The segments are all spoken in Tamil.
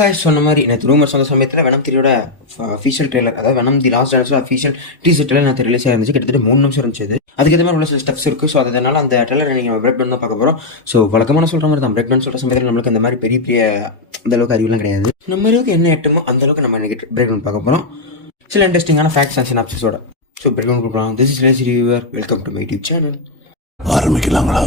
காய்ஸ் சொன்ன மாதிரி நேற்று ரூமர்ஸ் வந்த சமயத்தில் வெனம் 3யோட அஃபீஷியல் ட்ரெய்லர், அதாவது வெனம் தி லாஸ்ட் டான்ஸோட அஃபீஷியல் டீசர் ட்ரெய்லர் நேற்று ரிலீஸ் ஆயிருந்துச்சு. கிட்டத்தட்ட 3 நிமிஷம் இருந்துச்சு. அதுக்கு மாதிரி உள்ள சில ஸ்டெப்ஸ் இருக்குது. ஸோ அதனால அந்த ட்ரெய்லர் நீங்கள் நம்ம பிரேக் டவுன் தான் பார்க்க போகிறோம். ஸோ வழக்கமான சொல்கிற மாதிரி தான், பிரேக் டவுன் சொல்கிற சமயத்தில் நம்மளுக்கு அந்த மாதிரி பெரிய அந்த அளவுக்கு அறிவுலாம் கிடையாது. நம்ம அளவுக்கு என்ன எட்டுமோ அந்த அளவுக்கு நம்ம இன்னைக்கு பிரேக் டவுன் பார்க்க போகிறோம். சில இன்ட்ரெஸ்டிங்கான ஃபேக்ட்ஸ் அண்ட் சினாப்சிஸோட. ஸோ பிரேக் டவுன் கொடுக்கலாம். This is lazy reviewer. Welcome to my YouTube channel. ஆரம்பிக்கலாங்களா?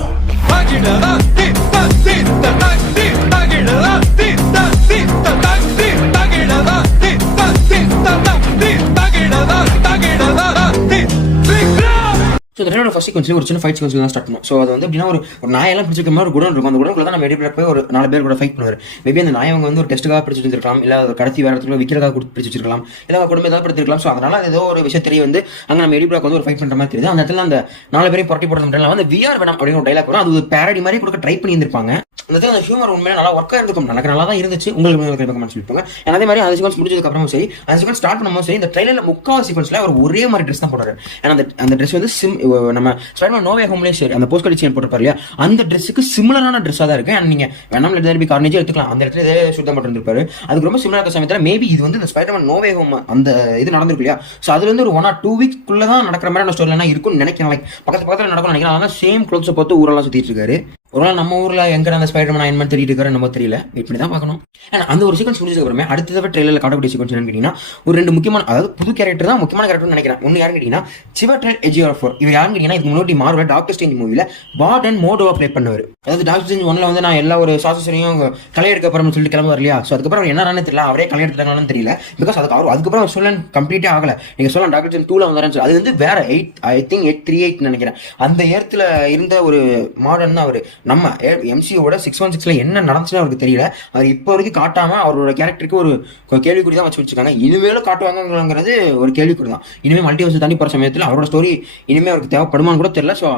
ஸோ இந்த ட்ரெயிலோட ஃபர்ஸ்ட் சீக்வன்ஸ்ல ஒரு சின்ன ஃபைட் சீக்வன்ஸ் தான் ஸ்டார்ட் பண்ணும். ஸோ அது வந்து எப்படின்னா ஒரு நாயெல்லாம் பிடிச்சிருக்க மாதிரி ஒரு குடம் இருக்கும். அந்த குடம்ல தான் நம்ம எடிபிள் போய் ஒரு 4 பேர் கூட ஃபைட் பண்ணுவார். மேபி அந்த நாயை வந்து ஒரு டெஸ்ட்டுக்காக பிடிச்சி வச்சிருக்கலாம், இல்லை ஒரு கடத்தி வேற இடத்துல விற்கிறதா பிடிச்சி வச்சிருக்கலாம், இல்லை குடும்பம் ஏதாவது படுத்திருக்கலாம். ஸோ அதனால ஏதோ ஒரு விஷயம் தெரிய வந்து அங்கே நம்ம எடிபிள் வந்து ஒரு ஃபைட் பண்ணுற மாதிரி தெரியுது. அந்த இடத்துல அந்த 4 பேரையும் புரட்டி போடுறது மட்டும் வந்து விஆர் வேணும் அப்படின்னு ஒரு டைலாக் வரும். அது ஒரு பேரடி மாதிரி கொடுக்க ட்ரை பண்ணி இருந்திருப்பாங்க. அந்த ஹியூமர் உண்மையில நல்லா ஒர்க்காக இருந்திருக்கும். எனக்கு நல்லா தான் இருந்துச்சு. உங்களுக்கு சொல்லிப்பாங்க. அதே மாதிரி அந்த சீக்வன்ஸ் முடிஞ்சதுக்கு அப்புறமும் சரி, அந்த சீக்வன்ஸ் ஸ்டார்ட் பண்ணும்போது சரி, இந்த ட்ரெயிலர்ல முக்கால் சீக்வன்ஸ்ல அவர் ஒரே மாதிரி ட்ரெஸ் தான் போடுறாரு. ஏன்னா அந்த ட்ரெஸ் வந்து நம்ம ஸ்பைடர்மேன் நோ வே ஹோம்லயே சரி அந்த போஸ்ட் கிரெடிட் சீன் போட்டிருப்பாரு இல்லையா, அந்த ட்ரெஸ்ஸுக்கு சிமிலரான ட்ரெஸ்ஸாக தான் இருக்கு. அண்ட் நீங்க வேணாம் லெட் பி கார்னேஜ் எடுத்துக்கலாம். அந்த இடத்துல இதே சுத்தம் மட்டும் இருப்பாரு. அதுக்கு ரொம்ப சிமிலராக சமயத்தில் மேபி இது வந்து இந்த ஸ்பைடர்மேன் நோ வே ஹோம் அந்த இது நடந்திருக்கு இல்லையா. ஸோ அதுல இருந்து ஒரு 1 or 2 வீக்ஸ்க்குள்ள தான் நடக்கிற மாதிரி ஸ்டோரிலாம் இருக்கும்னு நினைக்கிறேன். லைக் பக்கத்துல நடக்கும் நினைக்கிறேன். அதனால சேம் க்ளோத்ஸை பார்த்து ஊரெல்லாம் சுத்திட்டு இருக்காரு. ஒரு நாள் நம்ம ஊர்ல எங்க அந்த ஸ்பைடர்மேன் அயன்மேன் தெரியிட்டு இருக்காரு நம்ம தெரியல. இப்படி தான் பார்க்கணும். அந்த ஒரு சீக்வன்ஸ் முடிஞ்சதுக்கு அப்புறமே அடுத்த தடவை ட்ரெயிலர்ல காட்டக்கூடிய சீக்வன்ஸ் என்னன்னு கேட்டீங்கன்னா, ஒரு 2 முக்கியமான, அதாவது புது கேரக்டர் தான் முக்கியமான கேரக்டர் நினைக்கிறேன். ஒன்னு யாருன்னு கேட்டீங்கன்னா சிவட்ரல் எஜிஆர்4. இவர் யாருன்னு கேட்டீங்கன்னா இதுக்கு முன்னாடி மார்வல டாக்டர் ஸ்ட்ரேஞ்ச் மூவில பாட் அண்ட் மோடோவா ப்ளே பண்ணுவார். அதாவது டாக்டர் ஸ்ட்ரேஞ்ச் 1ல வந்து நான் எல்லா ஒரு சாசஸரையும் களை எடுக்க போறேன்னு சொல்லிட்டு கிளம்புவார் இல்லையா. ஸோ அதுக்கப்புறம் அவர் என்ன தெரியல, அவரே களை எடுத்துட்டாங்கன்னு தெரியல. பிகாஸ் அதுக்கப்புறம் அவர் சொல்ல கம்ப்ளீட்டே ஆகல. நீங்க சொல்லலாம் டாக்டர் ஸ்ட்ரேஞ்ச் 2ல வந்தாருன்னு. அது வந்து வேற 838 நினைக்கிறேன். அந்த ஏர்த்துல இருந்த ஒரு மாடர்ன் தான் அவரு. நம்ம எம்சியோட 616ல என்ன நடந்துச்சுன்னு அவருக்கு தெரியல. அவர் இப்போ வரைக்கும் காட்டாம அவரோட கேரக்டருக்கு ஒரு கேள்விக்குறி தான் வச்சு வச்சிருக்காங்க. இனிமேலும் காட்டுவாங்கிறது ஒரு கேள்விக்குறி தான். இனிமேல் மல்டிவர்ஸ் தாண்டி போற சமயத்தில் அவரோட ஸ்டோரி இனிமேல் அவருக்கு தேவைப்படுமான்னு கூட தெரியல. ஸோ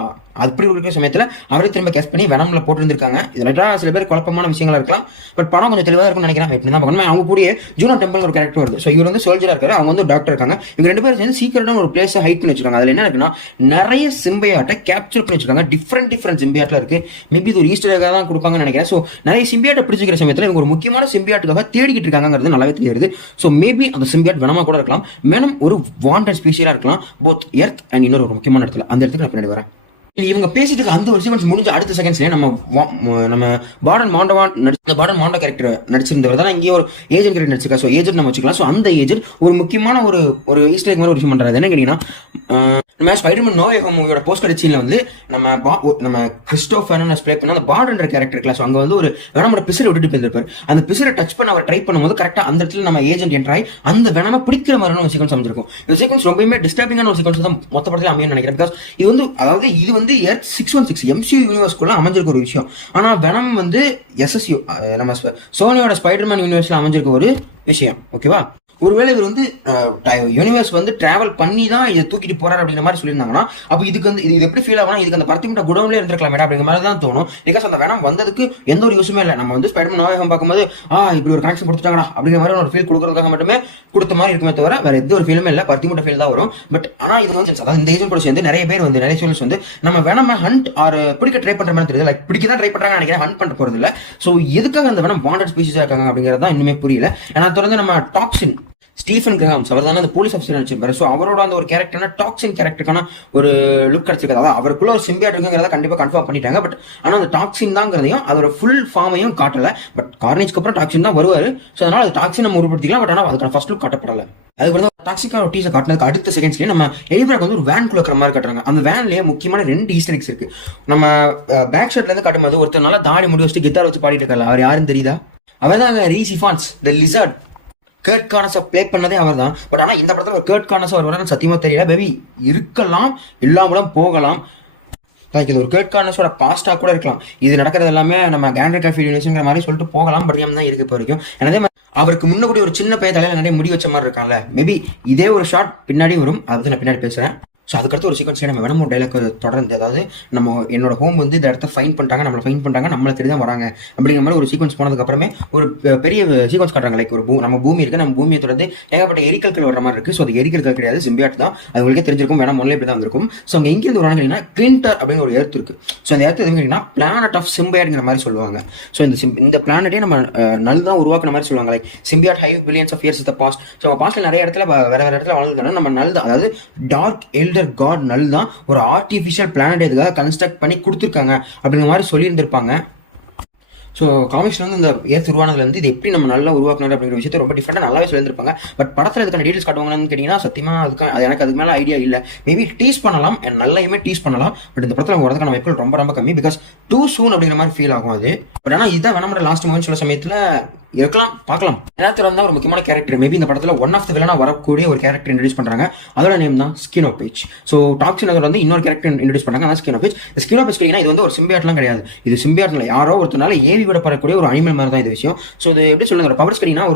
அப்படி இருக்கிற சமயத்தில் அவரே திரும்ப கேஸ் பண்ணி வெனம்ல போட்டுருந்துருக்காங்க. இதுல சில பேர் குழப்பமான விஷயங்களா இருக்கலாம். பட் படம் கொஞ்சம் தெளிவாக இருக்கும்னு நினைக்கிறேன். எப்படி தான் பார்க்கணும். அவங்க கூட ஜூனோ டெம்பிள் ஒரு கேரக்டர் வருது. ஸோ இவர் வந்து சோல்ஜரா இருக்காரு, அவங்க வந்து டாக்டர் இருக்காங்க. இவங்க 2 பேரும் சேர்ந்து சீக்கிரட்டான ஒரு பிளேஸ் ஹைட் பண்ணி வச்சிருக்காங்க. அதுல என்ன இருக்குன்னா நிறைய சிம்பியாட்டை கேப்சர் பண்ணி வச்சிருக்காங்க. டிஃப்ரெண்ட் சிம்பியாட்ல இருக்கு. மேபி இது ஒரு ஈஸ்டர் தான் கொடுப்பாங்கன்னு நினைக்கிறேன். ஸோ நிறைய சிம்பியாட்டை பிடிச்சிக்கிற சமயத்தில் இவங்க ஒரு முக்கியமான சிம்பியாட்டுக்காக தேடிக்கிட்டு இருக்காங்கிறது நல்லாவே தெரியுது. ஸோ மேபி அந்த சிம்பியாட் வெனமா கூட இருக்கலாம். வெனம் ஒரு வாண்டட் ஸ்பீஷியலா இருக்கலாம். போத் எர்த் அண்ட் இன்னொரு ஒரு முக்கியமான இடத்துல. அந்த இடத்துக்கு நான் பின்னாடி வரேன். இவங்க பேசிட்டு அந்த ஒரு சீக்வன்ஸ் முடிஞ்ச அடுத்த செகண்ட்ஸ்லயே நம்ம பாடன் மாண்டோ கேரக்டர் நடிச்சிருந்தவர் தான் இங்கே ஒரு ஏஜென்ட் கேரக்டர் நடிச்சிருக்கா. ஸோ ஏஜென்ட் நம்ம வச்சுக்கலாம். ஸோ அந்த ஏஜென்ட் ஒரு முக்கியமான ஒரு ஈஸ்டர் எக் மாதிரி ஒரு விஷயம் பண்றாரு. என்ன கேட்டீங்கன்னா, நம்ம ஸ்பைடர்மேன் நோ வே ஹோம் மூவியோட போஸ்ட் கிரெடிட் சீன்ல வந்து நம்ம கிறிஸ்டோபர் ப்ளே பண்ண அந்த பாட்ன்ற கேரக்டர் இருக்கலாம். ஸோ அங்க வந்து ஒரு வெனமோட பிசிரை விட்டுட்டு போயிருப்பாரு. அந்த பிசிரை டச் பண்ண அவர் ட்ரை பண்ணும்போது கரெக்டா அந்த இடத்துல நம்ம ஏஜென்ட் என்ட்ராய் அந்த வெனம பிடிக்கிற மாதிரியான ஒரு சீக்வன்ஸ் அமைஞ்சிருக்கும். இந்த சீக்வன்ஸ் ரொம்பவே டிஸ்டர்பிங்கான ஒரு சீக்வன்ஸ் தான் மொத்த படத்துல அமையும் நினைக்கிறேன். பிகாஸ் இது வந்து எர்த் 616 எம்சியூ யூனிவர்ஸ்குள்ள அமைஞ்சிருக்க ஒரு விஷயம். ஆனா வெனம் வந்து எஸ்எஸ்யூ நம்ம சோனியோட ஸ்பைடர்மேன் யூனிவர்ஸ்ல அமைஞ்சிருக்க ஒரு விஷயம். ஓகேவா? ஒருவேளை இவர் வந்து யூனிவர்ஸ் வந்து டிராவல் பண்ணி தான் இதை தூக்கிட்டு போறாரு அப்படிங்கிற மாதிரி சொல்லியிருந்தாங்கன்னா, அப்போ இதுக்கு வந்து இது எப்படி ஃபீல் ஆகணும், இதுக்கு அந்த பர்த்திமுட்ட குடவுன்லேயே இருந்திருக்கலாம் மேடம் அப்படிங்கிற மாதிரி தான் தோணும். பிகாஸ் அந்த வேணாம் வந்ததுக்கு எந்த ஒரு யூஸுமே இல்லை. நம்ம வந்து ஸ்பைடர்மேன் நோ வே ஹோம் பார்க்கும்போது இப்படி ஒரு கனெக்ஷன் கொடுத்துட்டாங்கடா அப்படிங்கிற மாதிரி ஒரு ஃபீல் கொடுக்கறதுக்காக மட்டுமே கொடுத்த மாதிரி இருக்குமே தவிர வேற எந்த ஒரு ஃபீலுமே இல்லை. பர்த்திமுட்ட ஃபீல் தான் வரும். பட் ஆனால் இது வந்து அதாவது இந்த ஏஜென்ட் கூட சேர்ந்து நிறைய பேர் வந்து நிறைய ஸ்டூடெண்ட்ஸ் வந்து நம்ம வேணாம ஹண்ட் ஆர் பிடிக்க ட்ரை பண்ற மாதிரி தெரியுது. லைக் பிடிக்க தான் ட்ரை பண்றாங்க நினைக்கிறேன், ஹண்ட் பண்ண போறது இல்லை. ஸோ எதுக்காக அந்த வேணாம் வாண்டட் ஸ்பீஷஸா இருக்காங்க அப்படிங்கிறது தான் இன்னுமே புரியல. ஏன்னா தொடர்ந்து நம்ம டாக்ஸின் ஸ்டீஃபன் கிரஹாம்ஸ் அவர் தானே அந்த போலீஸ் ஆஃபீஸர் நடிச்சிருப்பாரு. ஸோ அவரோட அந்த ஒரு கேரக்டர்னா டாக்ஸின் கேரக்டருக்கான ஒரு லுக் கிடைச்சிருக்காது. அதாவது அவருக்குள்ள ஒரு சிம்பியாட் இருக்குங்கிறத கண்டிப்பாக கன்ஃபார்ம் பண்ணிட்டாங்க. பட் ஆனால் அந்த டாக்ஸின் தாங்கிறதையும் அதோட ஃபுல் ஃபார்மையும் காட்டல. பட் கார்னேஜ்க்கு அப்புறம் டாக்ஸின் தான் வருவார். ஸோ அதனால அது டாக்ஸின் நம்ம உருப்படுத்திக்கலாம். பட் ஆனால் அதுக்கான ஃபர்ஸ்ட் லுக் காட்டப்படலை. அதுக்கு டாக்ஸிக்கான டீசர் காட்டினதுக்கு அடுத்த செகண்ட்ஸ்லேயே நம்ம எலிபிராக் வந்து ஒரு வேன் குள்ள மாதிரி காட்டுறாங்க. அந்த வேன்லேயே முக்கியமான 2 ஈஸ்டர் எக்ஸ் இருக்கு. நம்ம பேக் ஷாட்ல இருந்து காட்டும்போது ஒருத்தர் நல்லா தாடி முடி வச்சுட்டு கிட்டார் வச்சு பாடிட்டு இருக்காரு. அவர் யாருன்னு தெரியுதா? அவர் தான் ரீஸ் இவான்ஸ் தி லிசர்ட். கர்ட் கார்னஸை ப்ளே பண்ணதே அவர் தான். பட் ஆனால் இந்த படத்தில் ஒரு கர்ட் கார்னஸ் அவர் வரணும் சத்தியமாக தெரியல. பேபி இருக்கலாம், இல்லாமலும் போகலாம். லைக் இது ஒரு கர்ட் கார்னஸோட பாஸ்டாக கூட இருக்கலாம். இது நடக்கிறது எல்லாமே நம்ம கேண்ட்ரி காஃபி யூனிவர்ஸுங்கிற மாதிரி சொல்லிட்டு போகலாம். பட் தான் இருக்கு இப்போ வரைக்கும். அதே மாதிரி அவருக்கு முன்ன கூட ஒரு சின்ன பையன் தலையில நிறைய முடி வச்ச மாதிரி இருக்காங்கல்ல. மேபி இதே ஒரு ஷாட் பின்னாடி வரும். அதை நான் பின்னாடி பேசுறேன். ஸோ அதுக்கடுத்து ஒரு சீக்வன்ஸ்லேயே நம்ம வெனம் ஒரு டைலாக் தொடர்ந்து, அதாவது நம்ம என்னோட ஹோம் வந்து இந்த இடத்த ஃபைன் பண்ணிட்டாங்க, நம்மளை ஃபைன் பண்ணிட்டாங்க, நம்மளை தேடி தான் வராங்க அப்படிங்கிற மாதிரி ஒரு சீக்வன்ஸ் போனதுக்கப்புறமே ஒரு பெரிய சீக்வன்ஸ் காட்டுறாங்க. லைக் ஒரு நம்ம பூமி இருக்குது, நம்ம பூமியை தொடர்ந்து ஏகப்பட்ட எரிக்கல்கள் வர மாதிரி இருக்குது. ஸோ அது எரிக்கல்கள் கிடையாது, சிம்பியாட் தான். அது உங்களுக்கே தெரிஞ்சிருக்கும், வேணா முன்னே இப்படி தான் வந்திருக்கும். ஸோ அங்கே எங்கேருந்து வராங்கன்னா கிளின்டர் அப்படிங்கிற ஒரு எர்த் இருக்குது. ஸோ அந்த எர்த் எதுங்கன்னா பிளானட் ஆஃப் சிம்பியாட்ங்கிற மாதிரி சொல்லுவாங்க. ஸோ இந்த பிளானட்டே நம்ம நல் தான் உருவாக்குன மாதிரி சொல்லுவாங்க. Like symbiote hive billions of years இந்த பாஸ்ட். ஸோ பாஸ்ட்ல நிறைய இடத்துல வேற இடத்துல வாழ்ந்துட்டாங்க. நம்ம நல் தான், அதாவது டார்க் எல்டர் காட் நல் தான் ஒரு ஆர்டிஃபிஷியல் பிளானட் இதுக்காக கன்ஸ்ட்ரக்ட் பண்ணி கொடுத்துருக்காங்க அப்படிங்கிற மாதிரி சொல்லியிருந்திருப்பாங்க. ஸோ காமிக்ஸ்ல வந்து இந்த ஏர்த் உருவானதுலேருந்து இது எப்படி நம்ம நல்லா உருவாக்கணும் அப்படிங்கிற விஷயத்தை ரொம்ப டிஃப்ரெண்டாக நல்லாவே சொல்லியிருப்பாங்க. பட் படத்தில் இதுக்கான டீடைல்ஸ் காட்டுவாங்கன்னு கேட்டிங்கன்னா சத்தியமாக எனக்கு அதுக்கு மேலே ஐடியா இல்லை. மேபி டீஸ் பண்ணலாம், நல்லாயுமே டீஸ் பண்ணலாம். பட் இந்த படத்தில் வரதுக்கான வாய்ப்புகள் ரொம்ப ரொம்ப கம்மி. பிகாஸ் டூ சூன் அப்படிங்கிற மாதிரி ஃபீல் ஆகும் அது. பட் ஆனால் இதுதான் வேணாம் லாஸ்ட் மூமெண்ட் சொல்ல சமயத்தில் இருக்கலாம், பார்க்கலாம். நேரத்தில் வந்து ஒரு முக்கியமான கேரக்டர், மேபி இந்த படத்தில் ஒன் ஆஃப் த வில்லனா வரக்கூடிய ஒரு கேரக்டர் இன்ட்ரடியூஸ் பண்றாங்க. அதோட நேம் தான் ஸ்கினோபேஜ். ஸோ டாக்ஸின் வந்து இன்னொரு கேரக்டர் இன்ட்ரடியூஸ் பண்றாங்க, அதான் ஸ்கினோபேஜ். ஸ்கினோபேஜ் கேட்டீங்கன்னா இது வந்து ஒரு சிம்பியாட்லாம் கிடையாது. இது சிம்பியாட்ல யாரோ ஒருத்தனால ஏவி விடப்படக்கூடிய ஒரு அனிமல் மாதிரி தான் இது விஷயம். ஸோ இது எப்படி சொல்லுங்க, பவர்ஸ் கேட்டீங்கன்னா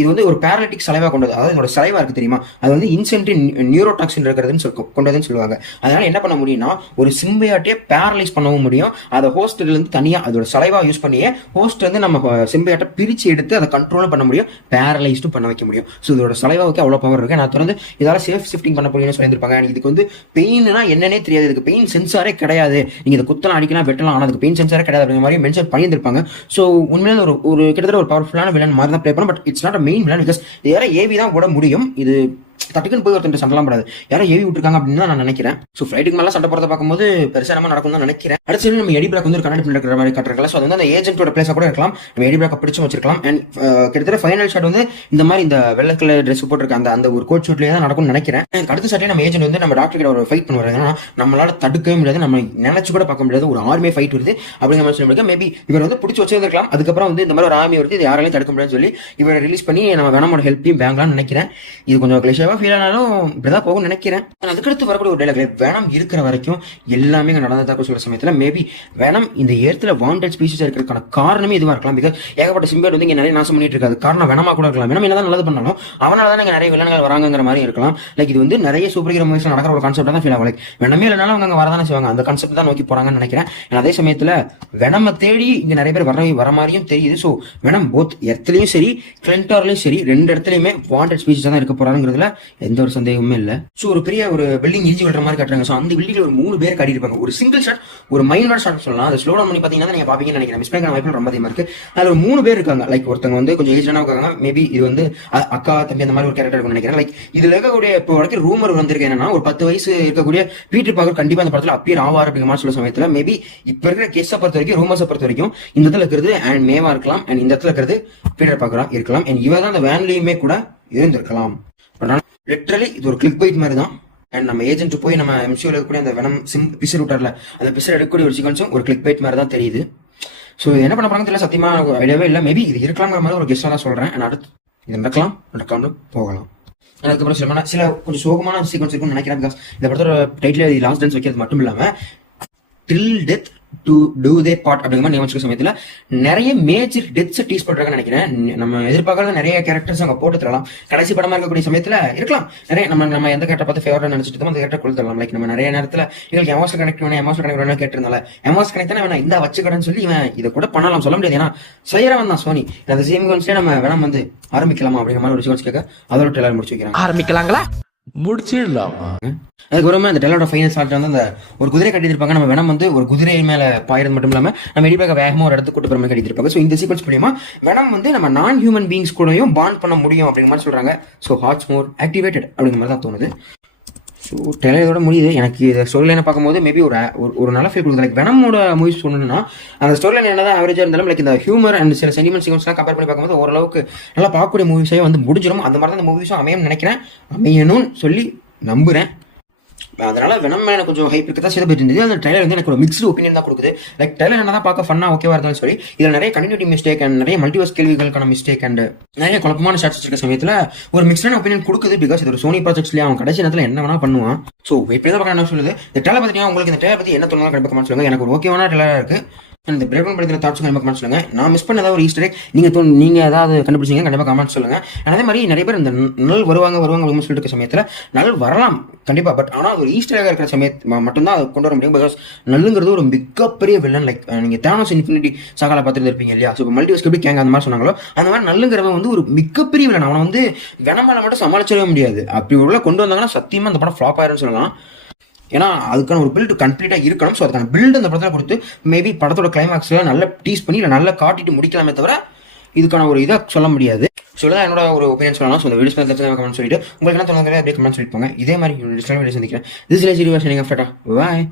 இது வந்து ஒரு பேரலிட்டிக் சலைவா கொண்டது. அதாவது இதோட சலைவா இருக்கு தெரியுமா, அது வந்து இன்சென்ட்ரி நியூரோடாக்சின் இருக்கிறதுன்னு கொண்டதுன்னு சொல்லுவாங்க. அதனால என்ன பண்ண முடியும்னா ஒரு சிம்பியாட்டே பேரலைஸ் பண்ணவும் முடியும். அதை ஹோஸ்ட்ல இருந்து தனியா அதோட சலைவா யூஸ் பண்ணியே ஹோஸ்ட் வந்து நம்ம சிம்பியாட்டை பிரிச்சு எடுத்து அதை கண்ட்ரோல் பண்ண முடியும், பேரலைஸ்டும் பண்ண வைக்க முடியும். ஸோ இதோட சலைவாவுக்கு அவ்வளோ பவர் இருக்கு. நான் தொடர்ந்து இதால சேஃப் ஷிஃப்டிங் பண்ண முடியும்னு சொல்லியிருப்பாங்க. இதுக்கு வந்து பெயின்னா என்னன்னே தெரியாது, இதுக்கு பெயின் சென்சாரே கிடையாது, நீங்க இதை குத்தலாம் அடிக்கலாம் வெட்டலாம், ஆனால் அதுக்கு பெயின் சென்சாரே கிடையாது அப்படிங்கிற மாதிரி மென்ஷன் பண்ணியிருப்பாங்க. ஸோ உண்மையில ஒரு கிட்டத்தட்ட ஒரு பவர்ஃபுல்லான வில்லன் மாதிரி தான் ப்ளே பண்ணும். But it's not a main villain. Because யாரா ஏவி தான் விட முடியும். இது தட்டுக்குன்னு போய் ஒருத்தர் சண்டலாம் படாது, யாரும் ஏவி விட்டுருக்காங்க அப்படின்னு நான் நினைக்கிறேன். ஸோ ஃபிளைட்டுக்கு மேலே சண்டை போறதை பார்க்கும்போது பெருசாக நம்ம நடக்கும் தான் நினைக்கிறேன். அடுத்து நம்ம எடி பிளாக் வந்து ஒரு கண்ணாடி இருக்கிற மாதிரி காட்டுறாங்க. ஸோ அது வந்து அந்த ஏஜென்ட்டோட பிளேஸாக கூட இருக்கலாம், நம்ம எடி பிளாக் பிடிச்சும் வச்சிருக்கலாம். அண்ட் கிட்டத்தட்ட ஃபைனல் ஷாட் வந்து இந்த மாதிரி இந்த வெள்ளை கலர் ட்ரெஸ் போட்டிருக்க அந்த ஒரு கோட் ஷூட்லேயே தான் நடக்கும்னு நினைக்கிறேன். அடுத்த ஷாட்லேயே நம்ம ஏஜென்ட் வந்து நம்ம டாக்டர் கிட்ட ஒரு ஃபைட் பண்ணுவாங்க. ஏன்னா நம்மளால தடுக்கவே முடியாது, நம்ம நினைச்சு கூட பார்க்க முடியாது, ஒரு ஆர்மியை ஃபைட் வருது அப்படிங்கிற மாதிரி சொல்லியிருக்காங்க. மேபி இவர் வந்து பிடிச்சி வச்சிருக்கலாம், அதுக்கப்புறம் வந்து இந்த மாதிரி ஒரு ஆர்மி வருது, இது யாராலையும் தடுக்க முடியாதுன்னு சொல்லி இவரை ரிலீஸ் பண்ணி நம்ம வேணாமோட ஹெல்ப்பையும் பேங்கலாம்னு நினைக்கிறேன். இது கொஞ்சம் கிளிஷாவாக ஃபீல் ஆனாலும் இப்படிதான் போகும் நினைக்கிறேன். அதுக்கடுத்து வரக்கூடிய ஒரு டைலாக், வேனம் இருக்கிற வரைக்கும் எல்லாமே நடந்ததாக சொல்ற சமயத்தில் மேபி வேனம் இந்த ஏர்த்துல வாண்டட் ஸ்பீசிஸ் இருக்கிறதுக்கான காரணமே இதுவா இருக்கலாம். பிகாஸ் ஏகப்பட்ட சிம்பியாட் வந்து இங்க நிறைய நாசம் பண்ணிட்டு இருக்காது, காரணம் வேணமா கூட இருக்கலாம். வேணும் என்னதான் நல்லது பண்ணாலும் அவனால தான் இங்க நிறைய வில்லன்கள் வராங்கிற மாதிரி இருக்கலாம். லைக் இது வந்து நிறைய சூப்பர் ஹீரோ மூவிஸ்ல நடக்கிற ஒரு கான்செப்ட் தான் ஃபீல் ஆகும். லைக் வேணமே இல்லைனாலும் அவங்க அங்கே வரதானே செய்வாங்க, அந்த கான்செப்ட் தான் நோக்கி போறாங்கன்னு நினைக்கிறேன். அதே சமயத்தில் வெனமை தேடி இங்க நிறைய பேர் வர மாதிரியும் தெரியுது. ஸோ வெனம் போத் எர்த்லயும் சரி கிளின்டர்லயும் சரி ரெண்டு இடத்துலயுமே வாண்டட் ஸ்பீசிஸ் தான் இருக்க போறாங்கிறதுல எந்த ஒரு சந்தேகமுமே இல்லை. ஸோ ஒரு பெரிய ஒரு பில்டிங் இடிஞ்சு விடுற மாதிரி காட்டுறாங்க. ஸோ அந்த பில்டிங்ல ஒரு 3 பேர் காட்டி இருப்பாங்க. ஒரு சிங்கிள் ஷாட், ஒரு மைனோட ஷாட் சொல்லலாம். அதை ஸ்லோ டவுன் பண்ணி பார்த்தீங்கன்னா நீங்க பாப்பீங்கன்னு நினைக்கிறேன். மிஸ் பண்ண வாய்ப்பு ரொம்ப அதிகமா இருக்கு. அதுல ஒரு 3 பேர் இருக்காங்க. லைக் ஒருத்தவங்க வந்து கொஞ்சம் ஏஜான இருக்காங்க, மேபி இது வந்து அக்கா தம்பி அந்த மாதிரி ஒரு கேரக்டர் இருக்கும்னு நினைக்கிறேன். லைக் இதுல இருக்கக்கூடிய இப்போ வரைக்கும் ரூமர் வந்திருக்கு என்னன்னா ஒரு 10 வயசு இருக்கக்கூடிய பீட்டர் பார்க்கர் கண்டிப்பா அந்த படத்துல அப்பியர் ஆவார் அப்படிங்கிற மாதிரி சொல்ல சமயத்துல மேபி இப்ப இருக்கிற கேஸை பொறுத்த வரைக்கும் ரூமர்ஸை பொறுத்த வரைக்கும் இந்த இடத்துல இருக்கிறது அண்ட் மேவா இருக்கலாம், அண்ட் இந்த இடத்துல இருக்கிறது பீட்டர் பார்க்கரா இருக்கலாம், அண்ட் இவ தான் அந்த வேன்லயுமே கூட இருந்திருக்கலாம். லிட்டரலி இது ஒரு கிளிக் பைட் மாதிரி தான். அண்ட் நம்ம ஏஜென்ட் போய் நம்ம எம்சியூல இருக்கக்கூடிய அந்த வெனம் பிசர் விட்டார்ல, அந்த பிசர் எடுக்கக்கூடிய ஒரு சீக்வன்ஸும் ஒரு கிளிக் பைட் மாதிரி தான் தெரியுது. ஸோ என்ன பண்ண போறாங்க தெரியல, சத்தியமா ஐடியாவே இல்லை. மேபி இது இருக்கலாங்கிற மாதிரி ஒரு கெஸ்டா தான் சொல்றேன். அடுத்து இது நடக்காம போகலாம். அதுக்கப்புறம் சில கொஞ்சம் சோகமான சீக்வன்ஸ் இருக்குன்னு நினைக்கிறேன். பிகாஸ் இந்த படத்தோட டைட்டில் லாஸ்ட் டான்ஸ் வைக்கிறது மட்டும் இல்லாம till death do to the part அப்படிங்கிற மாதிரி நியமிச்சுக்க சமயத்தில் நிறைய மேஜர் டெத்ஸை டீஸ் பண்றாங்கன்னு நினைக்கிறேன். நம்ம எதிர்பார்க்காத நிறைய கேரக்டர்ஸ் அவங்க போட்டு தரலாம். கடைசி படமா இருக்கக்கூடிய சமயத்தில் இருக்கலாம் நிறைய நம்ம எந்த கேரக்டர் பார்த்து ஃபேவரட் நினைச்சிட்டு அந்த கேரக்டர் கொடுத்து தரலாம். லைக் நம்ம நிறைய நேரத்தில் எங்களுக்கு எமோஷனல் கனெக்ட் வேணும் கேட்டிருந்தால எமோஷனல் கனெக்ட் தானே வேணா இந்த வச்சுக்கடன்னு சொல்லி இவன் இதை கூட பண்ணலாம், சொல்ல முடியாது. ஏன்னா செய்யறவன் தான் சோனி. அந்த சேம் கான்ஸ்டே நம்ம வேணாம் வந்து ஆரம்பிக்கலாமா அப்படிங்கிற மாதிரி ஒரு சீக்வன்ஸ் கேட்க அதோட டெய்லர் முடிச்சு வைக்கிறாங்க. ஆரம்பிக்கலாங்களா முடிச்சிடலாம். அதுக்கப்புறமா அந்த டெய்லரோட ஃபைனல் ஷாட் வந்து அந்த ஒரு குதிரை கட்டியிருப்பாங்க. நம்ம வெனம் வந்து ஒரு குதிரை மேல பாயிறது மட்டும் இல்லாம நம்ம எடிப்பாக வேகமா ஒரு இடத்துக்கு கூட்டு போற மாதிரி கட்டியிருப்பாங்க. ஸோ இந்த சீக்வன்ஸ் மூலியமா வெனம் வந்து நம்ம நான் ஹியூமன் பீங்ஸ் கூடயும் பாண்ட் பண்ண முடியும் அப்படிங்கிற மாதிரி சொல்றாங்க. ஸோ ஹார்ட்ஸ் மோர் ஆக்டிவேட்டட் அப்படிங்கிற மாதிரி தான் தோணுது. ஸோ டெய்லர் இதோட முடியுது. எனக்கு இதை ஸ்டோரி லைனை பார்க்கும்போது மேபி ஒரு நல்ல ஃபீல் கொடுக்குது. லைக் வெனமோட மூவிஸ் சொன்னா அந்த ஸ்டோரி லைன் என்னதான் ஆவரேஜா இருந்தாலும் லைக் இந்த ஹியூமர் அண்ட் சில சென்டிமெண்ட் சீக்வன்ஸ்லாம் கம்பேர் பண்ணி பார்க்கும்போது ஓரளவுக்கு நல்லா பார்க்கக்கூடிய மூவிஸே வந்து முடிஞ்சிடும். அந்த மாதிரி தான் இந்த மூவிஸும் அமையும் நினைக்கிறேன், அமையணும்னு சொல்லி நம்புறேன். அதனால வெனம் எனக்கு கொஞ்சம் ஹைப் இருக்க தான் போயிட்டு இருந்தது. அந்த ட்ரைலர் வந்து எனக்கு ஒரு மிக்ஸ்டு ஒப்பீனியன் தான் கொடுக்குது. லைக் ட்ரைலர் என்ன தான் பார்க்க ஃபன்னா ஓகேவா இருந்தாலும் சரி, இதில் நிறைய கண்டினியூட்டி மிஸ்டேக் அண்ட் நிறைய மல்டிவர்ஸ் கேள்விகளுக்கான மிஸ்டேக் அண்ட் நிறைய குழப்பமான ஷாட்ஸ் வச்சிருக்க சமயத்தில் ஒரு மிக்ஸ்டான ஒப்பீனியன் கொடுக்குது. பிகாஸ் இது ஒரு சோனி ப்ராஜெக்ட்ஸ்லேயே அவன் கடைசி நேரத்தில் என்ன வேணா பண்ணுவான். ஸோ எப்படி தான் பார்க்க என்ன சொல்லுது இந்த ட்ரைலர் பார்த்தீங்கன்னா உங்களுக்கு இந்த ட்ரைலர் பற்றி என்ன தோணுதோ கண்டிப்பாக சொல்லுங்க. எனக்கு ஒரு ஓகேவான ட்ரைலராக இருக்கு. இந்த பிரேக் டவுன் படத்தில் தாட்ஸ் கண்டிப்பாக கமெண்ட் சொல்லுங்க. நான் மிஸ் பண்ண ஏதாவது ஒரு ஈஸ்டர் எக் நீங்க ஏதாவது கண்டுபிடிச்சீங்க கண்டிப்பாக கமெண்ட் சொல்லுங்க. அதே மாதிரி நிறைய பேர் இந்த நல் வருவாங்க அப்படின்னு சொல்லிட்டு இருக்க சமயத்தில் நல் வரலாம் கண்டிப்பாக. பட் ஆனால் ஒரு ஈஸ்டர் எக்காக இருக்கிற சமயத்து மட்டும்தான் அதை கொண்டு வர முடியும். பிகாஸ் நல்லுங்கிறது ஒரு மிகப்பெரிய வில்லன். லைக் நீங்க தேனோஸ் இன்ஃபினிட்டி சாகால பார்த்துட்டு இருப்பீங்க இல்லையா? ஸோ மல்டிவர்ஸ் எப்படி கேங்க அந்த மாதிரி சொன்னாங்களோ அந்த மாதிரி நல்லுங்கிறவன் வந்து ஒரு மிகப்பெரிய வில்லன். அவனை வந்து வெனமால மட்டும் சமாளிச்சிடவே முடியாது. அப்படி உள்ள கொண்டு வந்தாங்கன்னா சத்தியமா அந்த படம் ஃபிளாப் ஆயிருன்னு சொல்லலாம். ஏன்னா அதுக்கான ஒரு பில்டு கம்ப்ளீட்டாக இருக்கணும். ஸோ அதுக்கான பில்டு அந்த படத்தில் கொடுத்து மேபி படத்தோட கிளைமாக்ஸில் நல்லா டீஸ் பண்ணி இல்லை நல்லா காட்டிட்டு முடிக்கலாமே தவிர இதுக்கான ஒரு இதை சொல்ல முடியாது. ஸோ இதான் என்னோட ஒரு ஒப்பீனியன் சொல்லலாம். ஸோ இந்த வீடியோஸ் கமெண்ட் சொல்லிட்டு உங்களுக்கு என்ன தோணுங்க அப்படியே கமெண்ட் சொல்லிட்டு போங்க. இதே மாதிரி வீடியோ சந்திக்கிறேன். This is lazy reverse. Bye.